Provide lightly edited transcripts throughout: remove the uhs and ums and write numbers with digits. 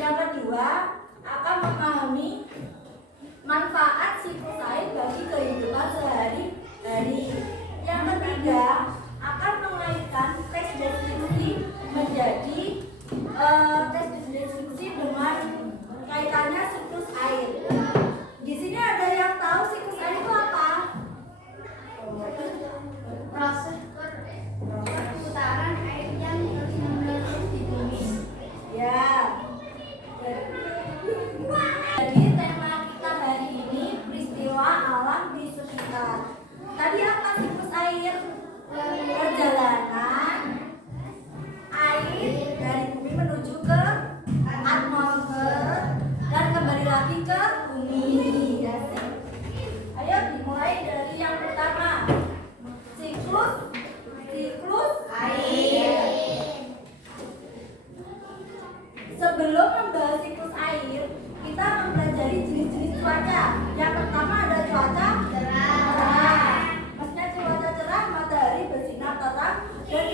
Yang kedua, akan memahami manfaat siklus air bagi kehidupan sehari-hari. Yang ketiga, akan mengaitkan teks deskripsi menjadi teks deskripsi dengan kaitannya siklus air. Di sini ada yang tahu siklus air itu apa? Proses perputaran air yang terus-menerus di bumi. Ya. Jadi tema kita hari ini peristiwa alam di sekitar. Tadi apa siklus air? Perjalanan air dari bumi menuju ke atmosfer dan kembali lagi ke bumi. Ya, ayo dimulai dari yang pertama. Siklus air. Sebelum membahas siklus air, kita mempelajari jenis-jenis cuaca. Yang pertama ada cuaca cerah. Maksudnya cuaca cerah, matahari bersinar terang dan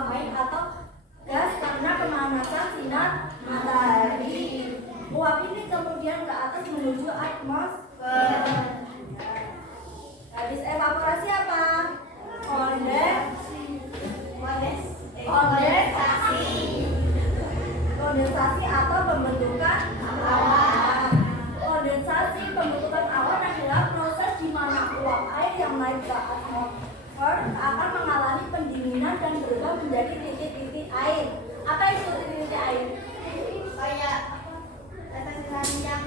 uap air atau gas karena pemanasan sinar matahari. Uap ini kemudian ke atas menuju atmosfer. Habis evaporasi apa? Kondensasi atau pembentukan awan. Kondensasi pembentukan awan adalah proses di mana uap air yang naik ke atmosfer akan mengalami pendinginan dan berubah menjadi titik-titik air. Apa itu titik-titik air? Kayak tetesan yang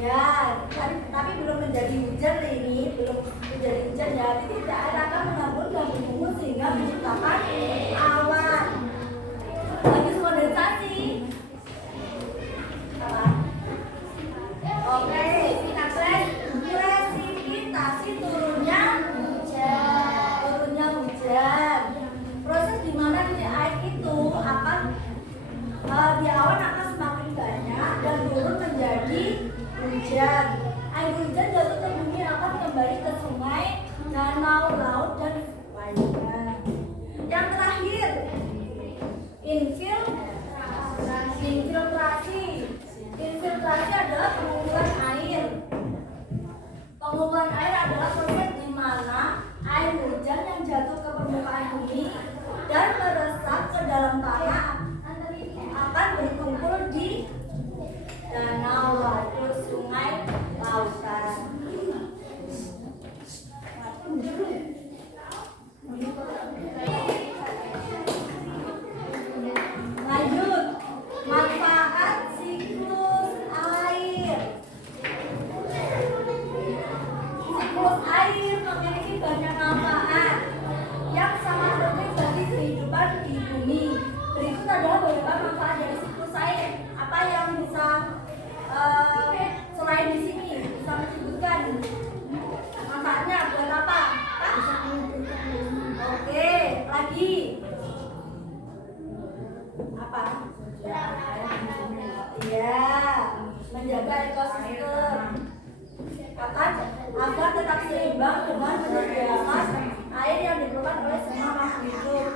Ya, tapi belum menjadi hujan ini, belum menjadi hujan ya. Titik air akan mengambung dan berkumpul sehingga menciptakan awan. Lagi kondensasi. Apa? Oke, presipitasi turunnya hujan. Proses di mana titik air itu akan di awan akan semakin banyak dan turun menjadi hujan. Air hujan jatuh ke bumi akan kembali ke sungai, danau, laut, dan lainnya. Yang terakhir, infiltrasi. Infiltrasi adalah pengumpulan air. Pengumpulan air adalah proses di mana air hujan yang jatuh ke permukaan bumi dan meresap ke dalam tanah akan berkumpul di danau, waduk, sungai, lautan. Lanjut, manfaat siklus air. Siklus air memiliki banyak manfaat yang sangat penting bagi kehidupan di bumi. Berikut adalah beberapa manfaat dari siklus air. Apa yang bisa selain di sini bisa disebutkan manfaatnya buat apa? Oke, lagi apa? Ya, menjaga ekosistem agar tetap seimbang dengan menyediakan air yang diperlukan oleh semua makhluk hidup,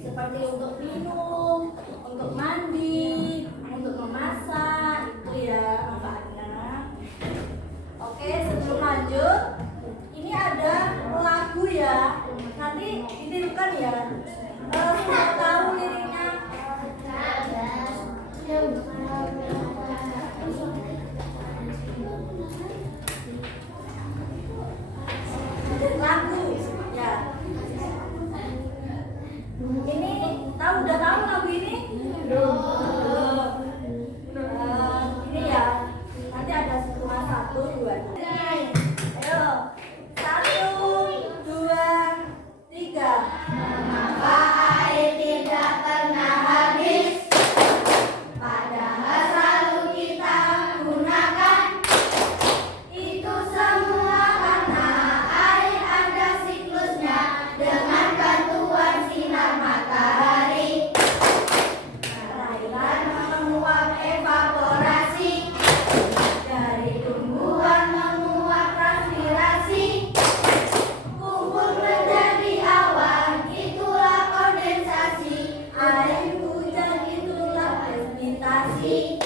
seperti untuk minum, untuk mandi, untuk memasak, itu ya manfaatnya. Oke, sebelum lanjut, ini ada lagu ya, nanti ditirukan ya. Sudah tahu liriknya? Lagu ya. Ini udah tahu lagu ini? Belum. Ini ya. Nanti ada cuma 1, 2, 3. Ayo. 1, 2, 3. Mengapa air tidak pernah habis? Padahal selalu kita gunakan. Itu semua karena air ada siklusnya dengan bantuan sinar matahari. Perairan menguap evaporasi, dari tumbuhan menguap transpirasi, kumpul menjadi awan, itulah kondensasi. Air hujan itulah presipitasi.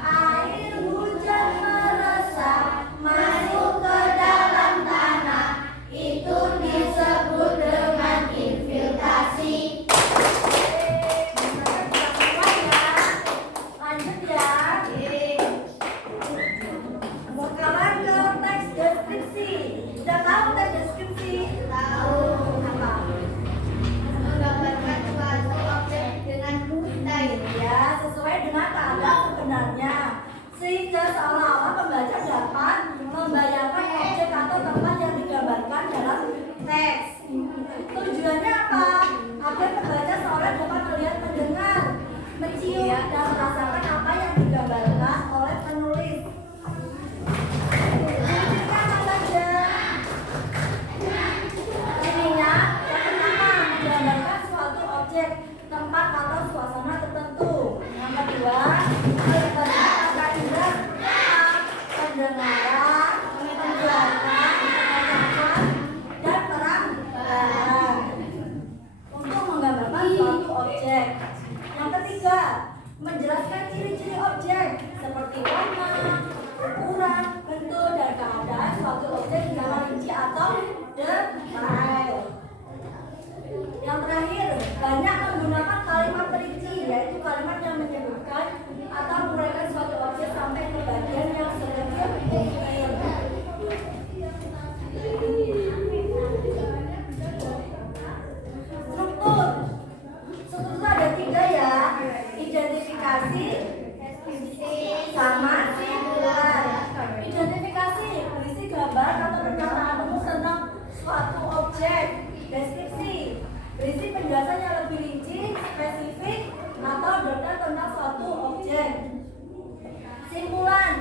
Air hujan meresap masuk ke dalam tanah, itu disebut dengan infiltrasi. Lanjut ya. Sekarang ke teks deskripsi. Sudah tahu teks deskripsi? tahu Apa? menggambarkan suatu objek dengan detail. Ya, sesuai dengan keadaan sebenarnya, sehingga seolah-olah pembaca dapat membayangkan objek atau tempat yang digambarkan dalam teks. Tujuannya apa? Agar pembaca seolah dapat melihat, mendengar, mencium, dan merasakan apa yang digambarkan oleh penulis. Ciri-cirinya apa saja? Cirinya, yang pertama, menggambarkan suatu objek, tempat atau suasana tertentu. Yang kedua, melibatkan rasa indera, pendengaran, penglihatan, penglihatan, dan terang. Untuk menggambarkan ciri-ciri objek seperti warna, ukuran, bentuk, dan keadaan suatu objek secara rinci atau detail. Yang terakhir, banyak menggunakan kalimat perinci, yaitu kalimat yang menyebutkan atau menguraikan suatu objek sampai ke bagian yang sekecil mungkin. Struktur itu ada 3 ya. Identifikasi sama singular. Identifikasi berisi gambar atau pernyataan umum tentang suatu objek. Deskripsi berisi penjelasan yang lebih rinci, spesifik, atau detail tentang suatu objek. Simpulan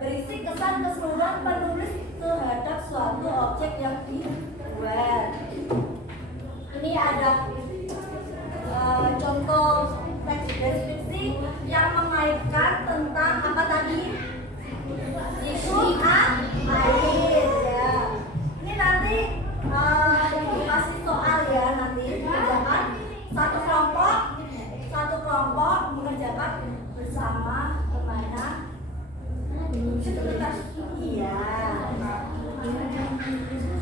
berisi kesan keseluruhan penulis terhadap suatu objek yang dibuat. Ini ada contoh teks deskripsi yang mengaitkan tentang apa tadi? Siklus air ya. Ini nanti dikasih soal ya, nanti mengerjakan satu kelompok mengerjakan bersama kemana? Iya.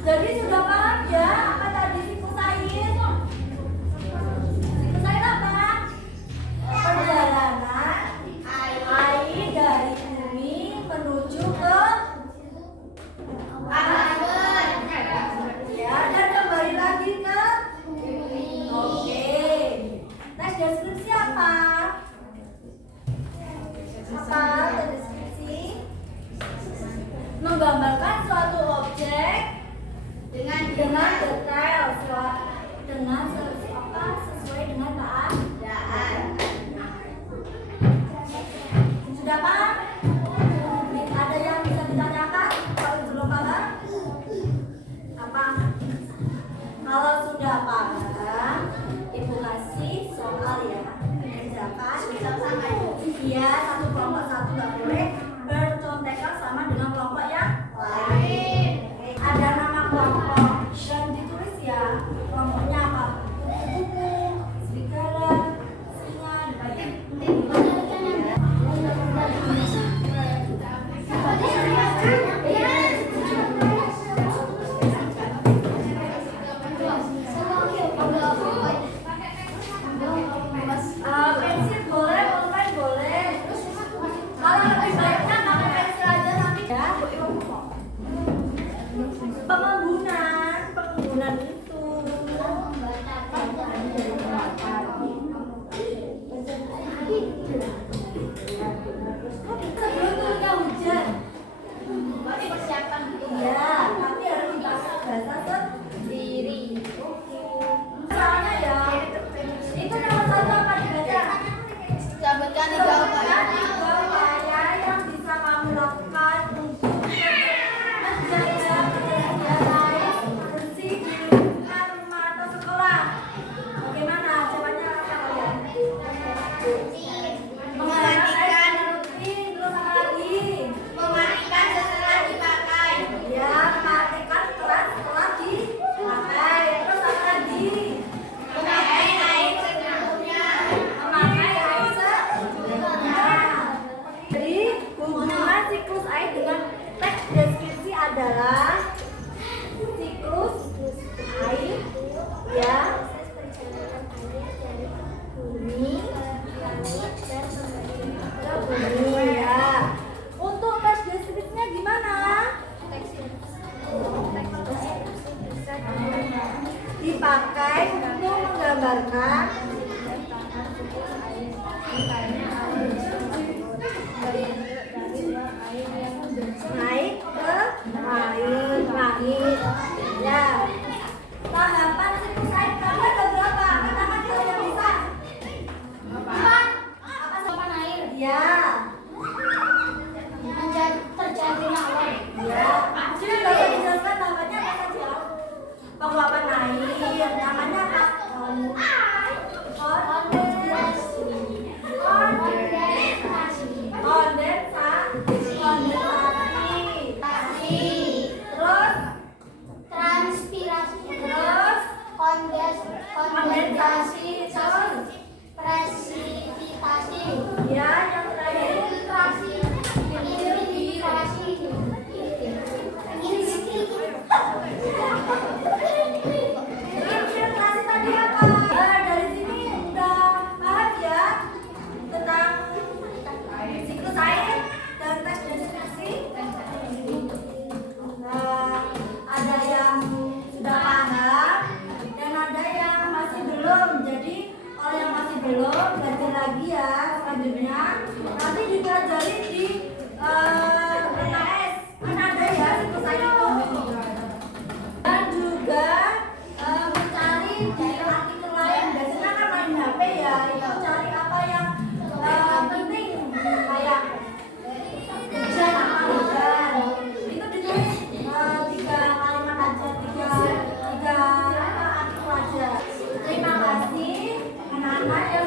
Jadi sudah paham ya apa tadi siklus air? Siklus air apa? Perjalanan air dari bumi menuju ke atmosfer. Ya, dan kembali lagi ke bumi. Oke. Teks deskripsi apa? Apa deskripsi? Menggambarkan suatu objek dengan detail, dengan sesuai dengan keadaan. Sudah paham? Ada yang bisa ditanyakan? Kalau belum paham? Apa? Kalau sudah paham, Ibu kasih soal ya. Kerjakan sama Ibu. Iya, satu kelompok satu nggak boleh bercontekan sama dengan kelompok yang lain. Ada nama kelompok dan ditulis ya kelompoknya apa? Buku, serigala, singa, pensil boleh, pulpen boleh. Kalau lebih baiknya pakai pensil aja nanti ya. Penggunaan itu sebelum turunnya hujan. Berarti persiapan gitu. Iya, tapi harus dibaca bahasa sendiri. Soalnya ya, itu nomor 1 apa dibaca? Sebutkan 3 Sebutkan upaya. 3 upaya yang bisa kamu lakukan untuk menjaga ketersediaan air bersih di lingkungan rumah atau sekolah. Bagaimana? Jawabannya apa kalian? Mematikan rutin, terus apa lagi? Mematikan setelah dipakai. Ya, mematikan keran setelah dipakai. Terus apa lagi? Memakai air secukupnya. Memakai air secukupnya. Jadi hubungan siklus air dengan teks deskripsi adalah siklus air ya bumi ke bumi ya. Untuk teks deskripsinya gimana? Dipakai untuk menggambarkan naik ke air. Siklus air dan tes deskripsi. Ada yang sudah paham dan ada yang masih belum. Jadi kalau yang masih belum belajar lagi ya selanjutnya. Nanti dipelajari di PKS. Kan ada ya siklus air itu. Dan juga mencari di artikel lain. Biasanya kan main HP ya, itu cari apa yang penting kayak hujan apa hujan. Itu ditulis 3 kalimat aja, tiga artikel aja. Terima kasih anak-anak.